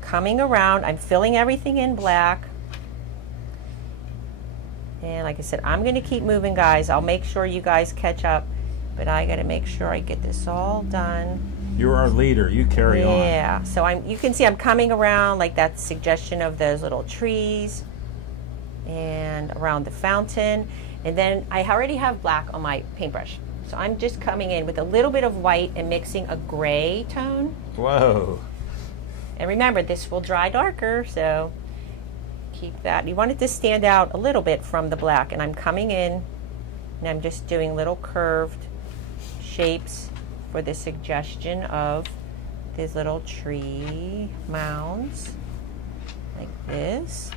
coming around. I'm filling everything in black. And like I said, I'm going to keep moving, guys. I'll make sure you guys catch up, but I got to make sure I get this all done. You're our leader. You carry on. Yeah, so you can see I'm coming around like that suggestion of those little trees and around the fountain. And then I already have black on my paintbrush. So I'm just coming in with a little bit of white and mixing a gray tone. Whoa. And remember, this will dry darker, so keep that. You want it to stand out a little bit from the black. And I'm coming in and I'm just doing little curved shapes for the suggestion of these little tree mounds, like this.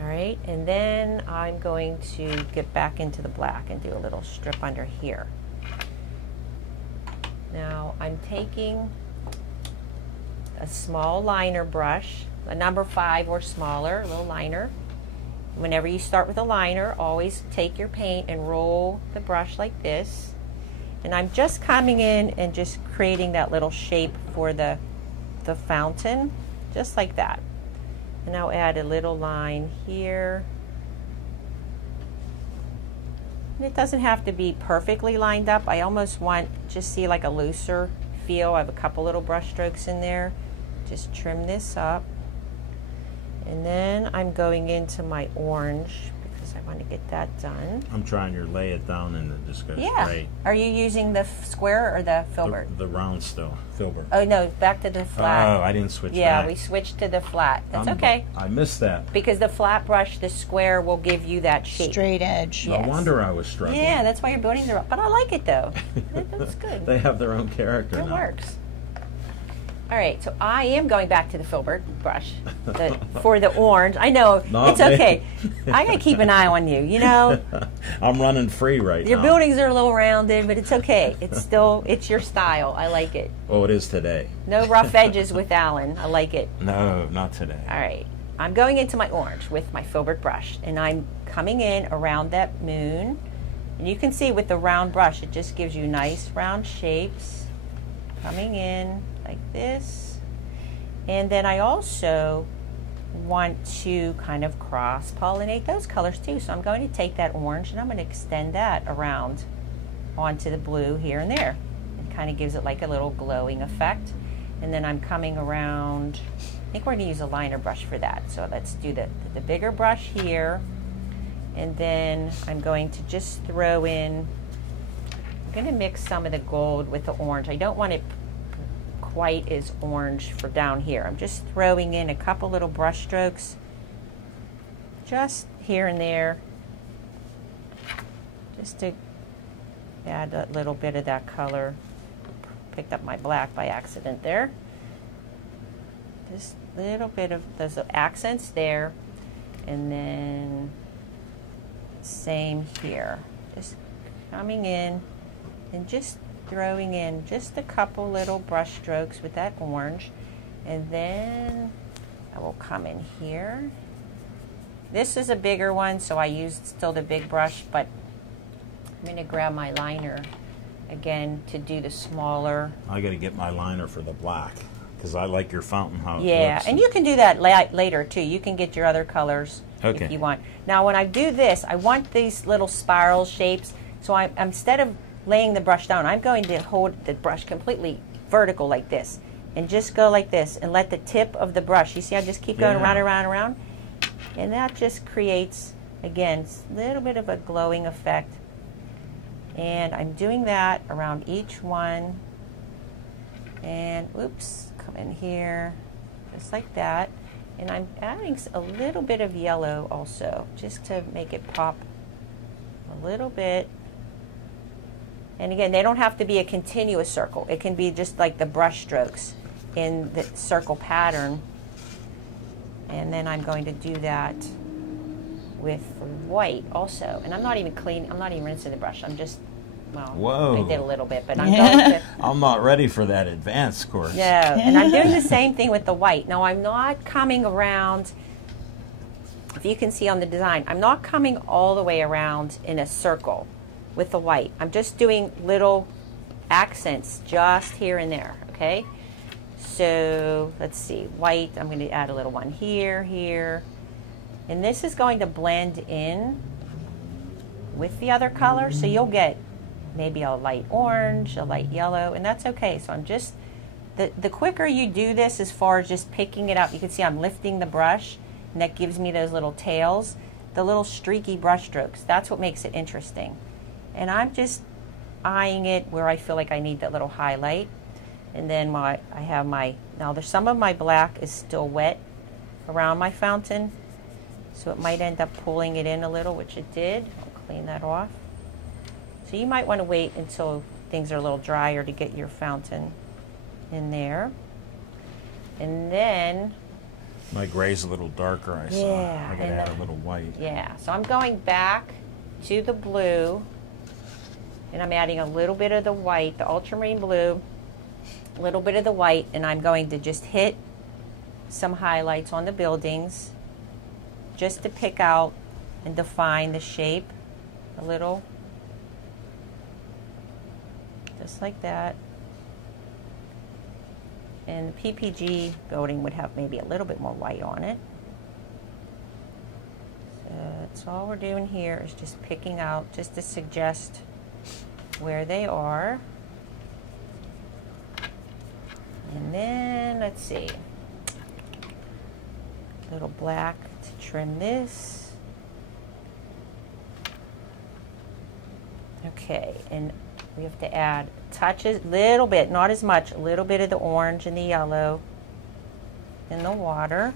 All right, and then I'm going to get back into the black and do a little strip under here. Now I'm taking a small liner brush, a number 5 or smaller, a little liner. Whenever you start with a liner, always take your paint and roll the brush like this. And I'm just coming in and just creating that little shape for the fountain, just like that. And I'll add a little line here. And it doesn't have to be perfectly lined up. I almost want, just see like a looser feel. I have a couple little brush strokes in there. Just trim this up. And then I'm going into my orange because I want to get that done. I'm trying to lay it down and it just goes Yeah. straight. Are you using the square or the filbert? The round still. Filbert. Oh no, back to the flat. Oh, I didn't switch Yeah, back. we switched to the flat. That's okay. I missed that. Because the flat brush, the square will give you that shape. Straight edge. Yeah. No Yes. wonder I was struggling. Yeah, that's why your buildings are up. But I like it though. That's good. They have their own character It now. works. All right, so I am going back to the filbert brush for the orange. I know, Not it's me. okay. I gotta keep an eye on you, you know? I'm running free right Your now. buildings are a little rounded, but it's okay. It's your style. I like it. Oh, it is today. No rough edges with Alan. I like it. No, not today. All right, I'm going into my orange with my filbert brush, and I'm coming in around that moon. And you can see with the round brush, it just gives you nice round shapes. Coming in like this. And then I also want to kind of cross-pollinate those colors too. So I'm going to take that orange and I'm going to extend that around onto the blue here and there. It kind of gives it like a little glowing effect. And then I'm coming around, I think we're going to use a liner brush for that. So let's do the bigger brush here. And then I'm going to just throw in, I'm going to mix some of the gold with the orange. I don't want it quite as orange for down here. I'm just throwing in a couple little brush strokes just here and there, just to add a little bit of that color. Picked up my black by accident there. Just a little bit of those accents there, and then same here. Just coming in and just throwing in just a couple little brush strokes with that orange, and then I will come in here. This is a bigger one, so I used still the big brush, but I'm going to grab my liner again to do the smaller. I got to get my liner for the black because I like your fountain how it Yeah, looks. and you can do that later too. You can get your other colors Okay. if you want. Now when I do this, I want these little spiral shapes, so I'm instead of laying the brush down, I'm going to hold the brush completely vertical like this and just go like this and let the tip of the brush, you see I just keep going Yeah. around and around and around, and that just creates, again, a little bit of a glowing effect. And I'm doing that around each one. And oops, come in here, just like that. And I'm adding a little bit of yellow also, just to make it pop a little bit. And again, they don't have to be a continuous circle. It can be just like the brush strokes in the circle pattern. And then I'm going to do that with white also. And I'm not even rinsing the brush. I'm just, well, Whoa. I did a little bit, but I'm going to. I'm not ready for that advanced course. No, and I'm doing the same thing with the white. Now I'm not coming around, if you can see on the design, I'm not coming all the way around in a circle with the white. I'm just doing little accents just here and there, okay? So let's see, white, I'm going to add a little one here, here. And this is going to blend in with the other color, so you'll get maybe a light orange, a light yellow, and that's okay. So I'm just, the quicker you do this as far as just picking it up, you can see I'm lifting the brush, and that gives me those little tails, the little streaky brush strokes. That's what makes it interesting. And I'm just eyeing it where I feel like I need that little highlight. And then I have my, now there's some of my black is still wet around my fountain, so it might end up pulling it in a little, which it did. I'll clean that off. So you might want to wait until things are a little drier to get your fountain in there. And then My gray's a little darker, I saw. Yeah, I gotta and add a little white. yeah, so I'm going back to the blue, and I'm adding a little bit of the white, the ultramarine blue, a little bit of the white, and I'm going to just hit some highlights on the buildings just to pick out and define the shape a little. Just like that. And the PPG building would have maybe a little bit more white on it. So that's all we're doing here is just picking out, just to suggest where they are. And then, let's see, a little black to trim this. Okay, and we have to add touches, little bit, not as much, a little bit of the orange and the yellow in the water.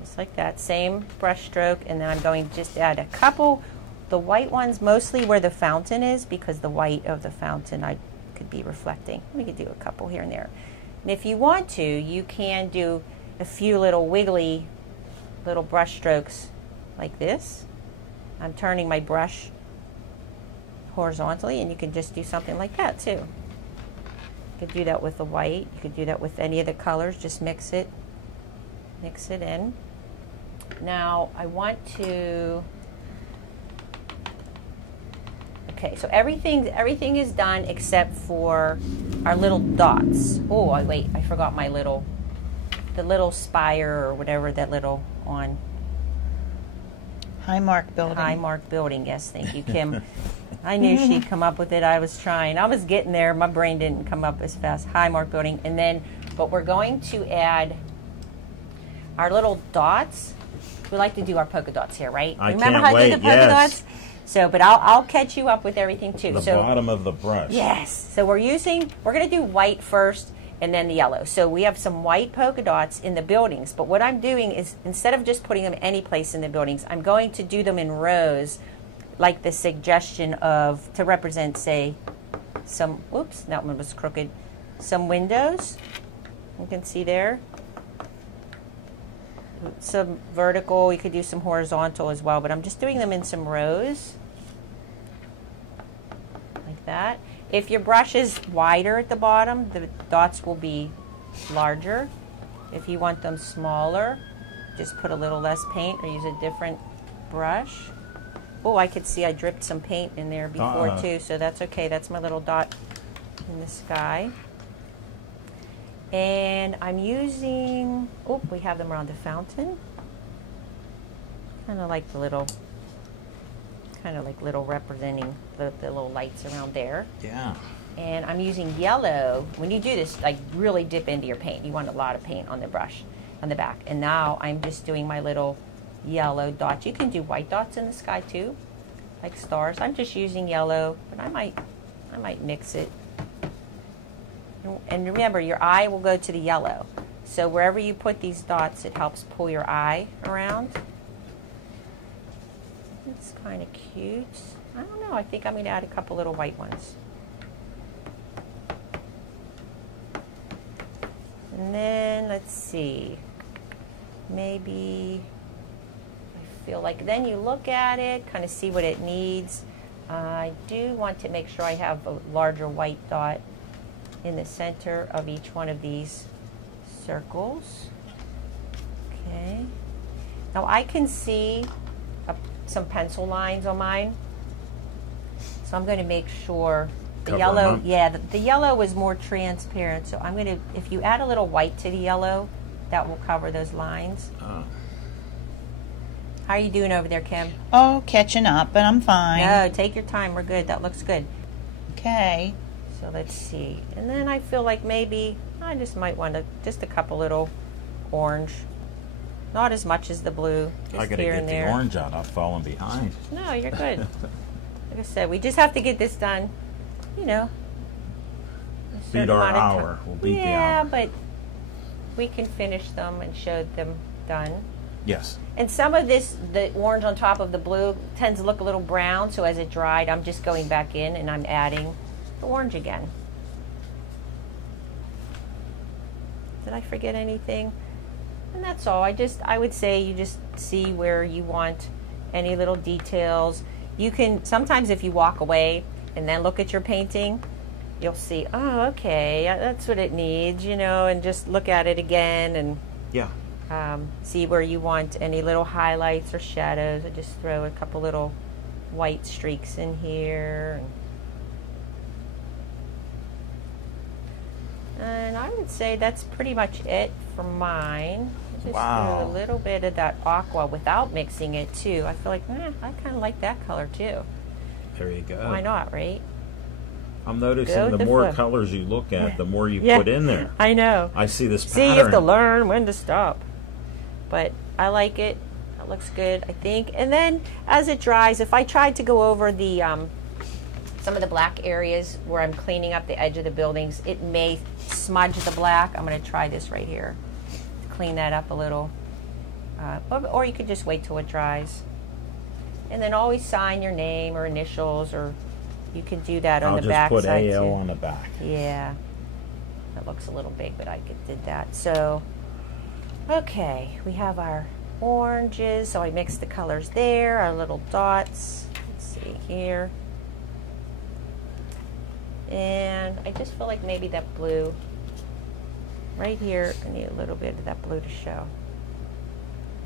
Just like that, same brush stroke, and then I'm going to just add a couple, the white ones mostly where the fountain is, because the white of the fountain I could be reflecting. We could do a couple here and there. And if you want to, you can do a few little wiggly little brush strokes like this. I'm turning my brush horizontally, and you can just do something like that too. You could do that with the white. You could do that with any of the colors. Just mix it in. Now I want to. Okay, so everything is done except for our little dots. Oh, wait, I forgot my the little spire or whatever that little on. Highmark building. Highmark building, yes, thank you, Kim. I knew she'd come up with it. I was trying. I was getting there. My brain didn't come up as fast. Highmark building. And then, but we're going to add our little dots. We like to do our polka dots here, right? I Remember can't how I wait, did the polka yes. dots? So, but I'll catch you up with everything too. The So bottom of the brush. yes. So we're going to do white first and then the yellow. So we have some white polka dots in the buildings. But what I'm doing is, instead of just putting them any place in the buildings, I'm going to do them in rows, like the suggestion of, to represent, say, some, oops, that one was crooked, some windows. You can see there. Some vertical, you could do some horizontal as well, but I'm just doing them in some rows. Like that. If your brush is wider at the bottom, the dots will be larger. If you want them smaller, just put a little less paint or use a different brush. Oh, I could see I dripped some paint in there before too, so that's okay. That's my little dot in the sky. And I'm using, oh, we have them around the fountain. Kind of like little representing the little lights around there. Yeah. And I'm using yellow. When you do this, like, really dip into your paint. You want a lot of paint on the brush, on the back. And now I'm just doing my little yellow dots. You can do white dots in the sky too. like stars. I'm just using yellow, but I might mix it. And remember, your eye will go to the yellow. So wherever you put these dots, it helps pull your eye around. It's kind of cute. I don't know. I think I'm going to add a couple little white ones. And then, let's see. Maybe, I feel like then you look at it, kind of see what it needs. I do want to make sure I have a larger white dot in the center of each one of these circles. Okay. Now I can see some pencil lines on mine, so I'm going to make sure the Cover yellow, them up. yeah, the yellow is more transparent. So I'm going to, if you add a little white to the yellow, that will cover those lines. How are you doing over there, Kim? Oh, catching up, but I'm fine. No, take your time. We're good. That looks good. Okay. So let's see. And then I feel like maybe I just might want just a couple little orange. Not as much as the blue. Just I gotta here get and the there. orange out. I've fallen behind. No, you're good. Like I said, we just have to get this done, you know. a certain Beat our amount of time. hour. We'll beat the Yeah, hour. but we can finish them and show them done. Yes. And some of this, the orange on top of the blue, tends to look a little brown, so as it dried, I'm just going back in and I'm adding the orange again. Did I forget anything? And that's all. I would say you just see where you want any little details. You can, sometimes if you walk away and then look at your painting, you'll see, oh, okay, that's what it needs, you know, and just look at it again and Yeah. see where you want any little highlights or shadows. I just throw a couple little white streaks in here. And I would say that's pretty much it for mine. I just Wow. threw a little bit of that aqua without mixing it too. I feel like, I kind of like that color too. There you go. Why not, right? I'm Go noticing with the the more flow. colors you look at, the more you Yeah. put in there. I know. I see this See, you pattern. have to learn when to stop. But I like it. It looks good, I think. And then as it dries, if I tried to go over the some of the black areas where I'm cleaning up the edge of the buildings, it may smudge the black. I'm going to try this right here to clean that up a little. Or you could just wait till it dries. And then always sign your name or initials, or you can do that on I'll the just back put side AL too. on the back. Yeah, that looks a little big, but I did that. So, okay, we have our oranges. So I mixed the colors there, our little dots. Let's see here. And I just feel like maybe that blue, right here, I need a little bit of that blue to show.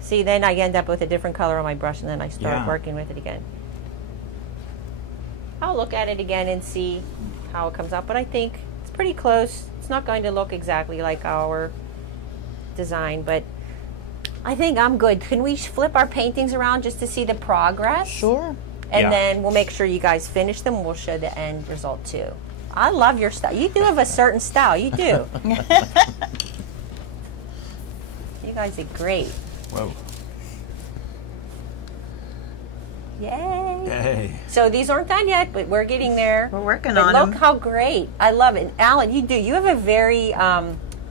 See, then I end up with a different color on my brush, and then I start Yeah. working with it again. I'll look at it again and see how it comes out, but I think it's pretty close. It's not going to look exactly like our design, but I think I'm good. Can we flip our paintings around just to see the progress? Sure. And Yeah. then we'll make sure you guys finish them. We'll show the end result too. I love your style. You do have a certain style. You do. You guys are great. Whoa. Yay. Hey. So these aren't done yet, but we're getting there. We're working But on look them. how great. I love it. Alan, you have a very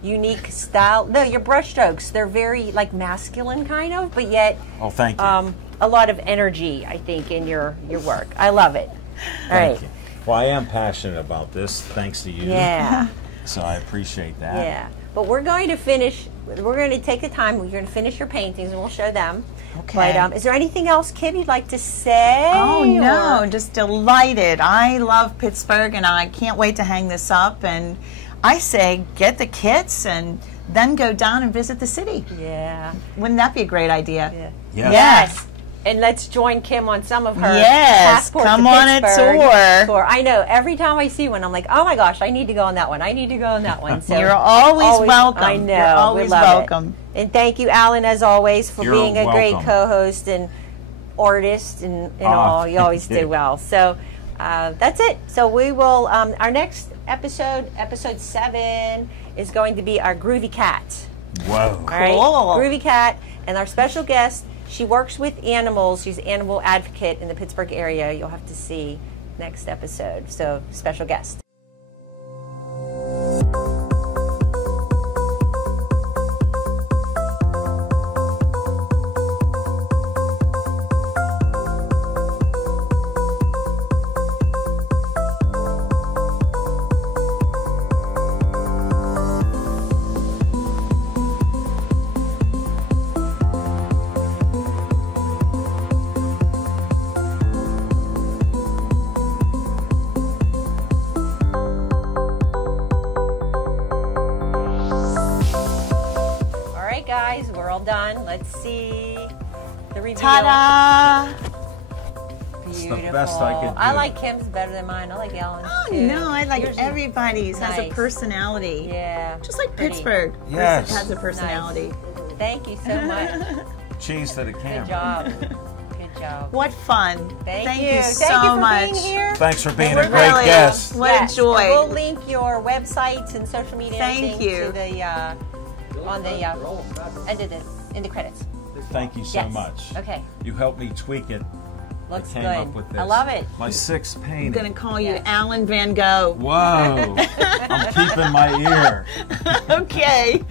unique style. No, your brush strokes, they're very like masculine kind of, but yet Oh, thank you. a lot of energy, I think, in your work. I love it. All Thank right. you. Well, I am passionate about this, thanks to you. Yeah. So I appreciate that. Yeah. But we're going to finish, we're going to take the time, we're going to finish your paintings and we'll show them. Okay. But is there anything else, Kim, you'd like to say? Oh no, or- just delighted. I love Pittsburgh and I can't wait to hang this up. And I say get the kits and then go down and visit the city. Yeah. Wouldn't that be a great idea? Yeah. Yeah. Yes. And let's join Kim on some of her Yes, passport come to on a Pittsburgh tour. I know. Every time I see one, I'm like, oh my gosh, I need to go on that one. I need to go on that one. So You're always welcome. I know. You're always we love welcome. It. And thank you, Alan, as always, for You're being a great welcome. co-host and artist and all. You always do well. So that's it. So we will. Our next episode 7, is going to be our Groovy Cat. Whoa. All right, Cool. Groovy Cat, and our special guest, She works with animals. She's an animal advocate in the Pittsburgh area. You'll have to see next episode. So, special guest. Guys, we're all done. Let's see the reveal. Ta-da! Beautiful. the best I could do. I like Kim's better than mine. I like Ellen's Oh too. no, I like Yours is everybody's. Has a nice. personality. Yeah. Just like Pretty. Pittsburgh. Yes. Has a personality. Thank you so much. Cheese to the camera. Good job. Good job. What fun! Thank you. you Thank so you for much. being here. Thanks for being We're a great really, guest. What Yes, a joy! and we'll link your websites and social media. and Thank everything you. To the on the end of in the credits. Thank you so Yes. much. Okay. You helped me tweak it. Looks I came good. up with this. I love it. My sixth painting. I'm gonna call you Yes. Alan Van Gogh. Whoa! I'm keeping my ear. Okay.